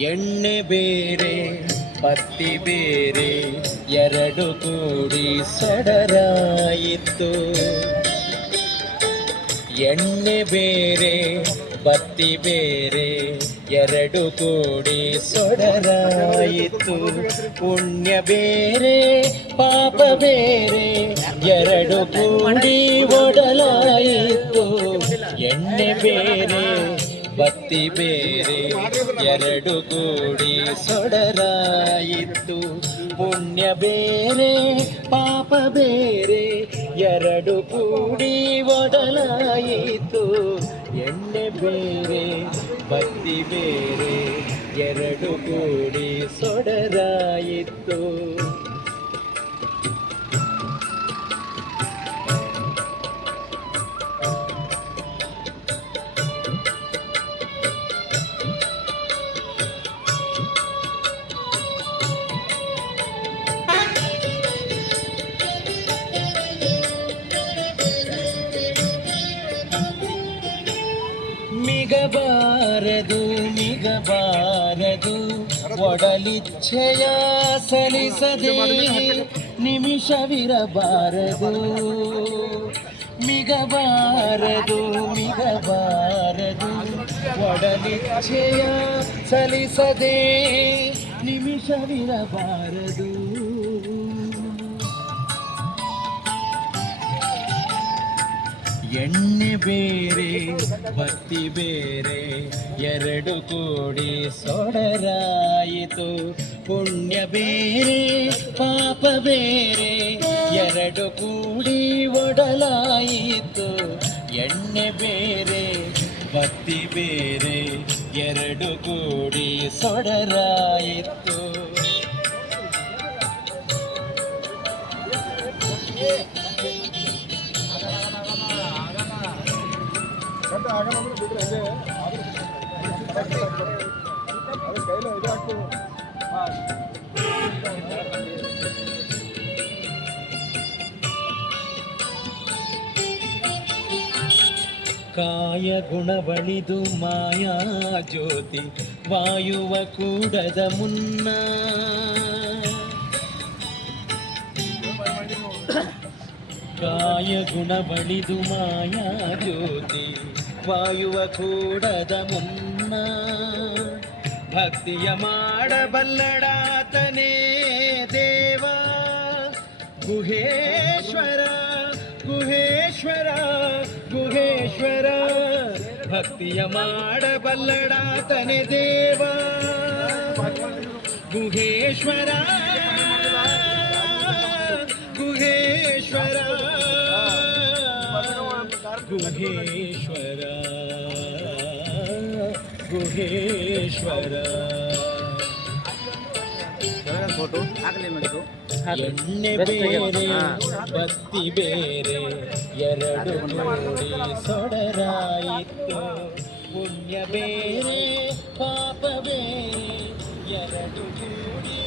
ಎಣ್ಣೆ ಬೇರೆ, ಪತ್ತಿ ಬೇರೆ, ಎರಡು ಕೂಡಿ ಸಡರಾಯಿತು. ಎಣ್ಣೆ ಬೇರೆ ಬತ್ತಿ ಬೇರೆ, ಎರಡು ಕೂಡಿ ಸೊಡರಾಯಿತು. ಪುಣ್ಯ ಬೇರೆ, ಪಾಪ ಬೇರೆ, ಎರಡು ಕೂಡಿ ಒಡಲಾಯಿತು. ಎಣ್ಣೆ ಬೇರೆ ಬತ್ತಿ ಬೇರೆ ಎರಡು ಕೂಡಿ ಸೊಡರಾಯಿತು. ಪುಣ್ಯ ಬೇರೆ, ಪಾಪ ಬೇರೆ ಎರಡು ಕೂಡಿ ಒಡಲಾಯಿತು ಎಣ್ಣೆ ಬೇರೆ, ಬತ್ತಿ ಬೇರೆ ಎರಡು ಕೂಡಿ ಸೊಡರಾಯಿತು. ಮಿಗಬಾರದು ಮಿಗಬಾರದು. ಒಡಲಿಚ್ಛೆಯ ಸಲಿಸದೆ ನಿಮಿಷವಿರಬಾರದು. ಮಿಗಬಾರದು ಮಿಗಬಾರದು. ಒಡಲಿಚ್ಛೆಯ ಸಲಿಸದೆ ನಿಮಿಷವಿರಬಾರದು. ಎಣ್ಣೆ ಬೇರೆ, ಬತ್ತಿ ಬೇರೆ, ಎರಡು ಕೂಡಿ ಸೊಡರಾಯಿತು. ಪುಣ್ಯ ಬೇರೆ, ಪಾಪ ಬೇರೆ, ಎರಡು ಕೂಡಿ ಒಡಲಾಯಿತು. ಎಣ್ಣೆ ಬೇರೆ, ಬತ್ತಿ ಬೇರೆ, ಎರಡು ಕೂಡಿ ಸೊಡರಾಯಿತು. ಕಾಯ ಗುಣವಳಿದು ಮಾಯಾ ಜ್ಯೋತಿ ವಾಯುವ ಕೂಡದ ಮುನ್ನ. ಕಾಯ ಗುಣವಳಿದು ಮಾಯಾ ಜ್ಯೋತಿ ವಾಯುವ ಕೂಡದ ಮುನ್ನ ಭಕ್ತಿಯ ಮಾಡಬಲ್ಲಡಾತನೇ ದೇವ. ಗುಹೇಶ್ವರ ಗುಹೇಶ್ವರ ಗುಹೇಶ್ವರ, ಭಕ್ತಿಯ ಮಾಡಬಲ್ಲಡಾತನೆ ದೇವ. ಗುಹೇಶ್ವರ ಗುಹೇಶ್ವರ ಗುಹೇಶ್ವರ ಗುಹೇಶ್ವರ ಫೋಟೋ ಆಗಲಿ ಮತ್ತು ಎಣ್ಣೆ ಬೇರೆ ಬತ್ತಿ ಬೇರೆ ಎರಡು ನೋಡಿ ಸೊಡರಾಯಿತು. ಪುಣ್ಯ ಬೇರೆ ಪಾಪ ಬೇರೆ ಎರಡು ಕೂಡಿ.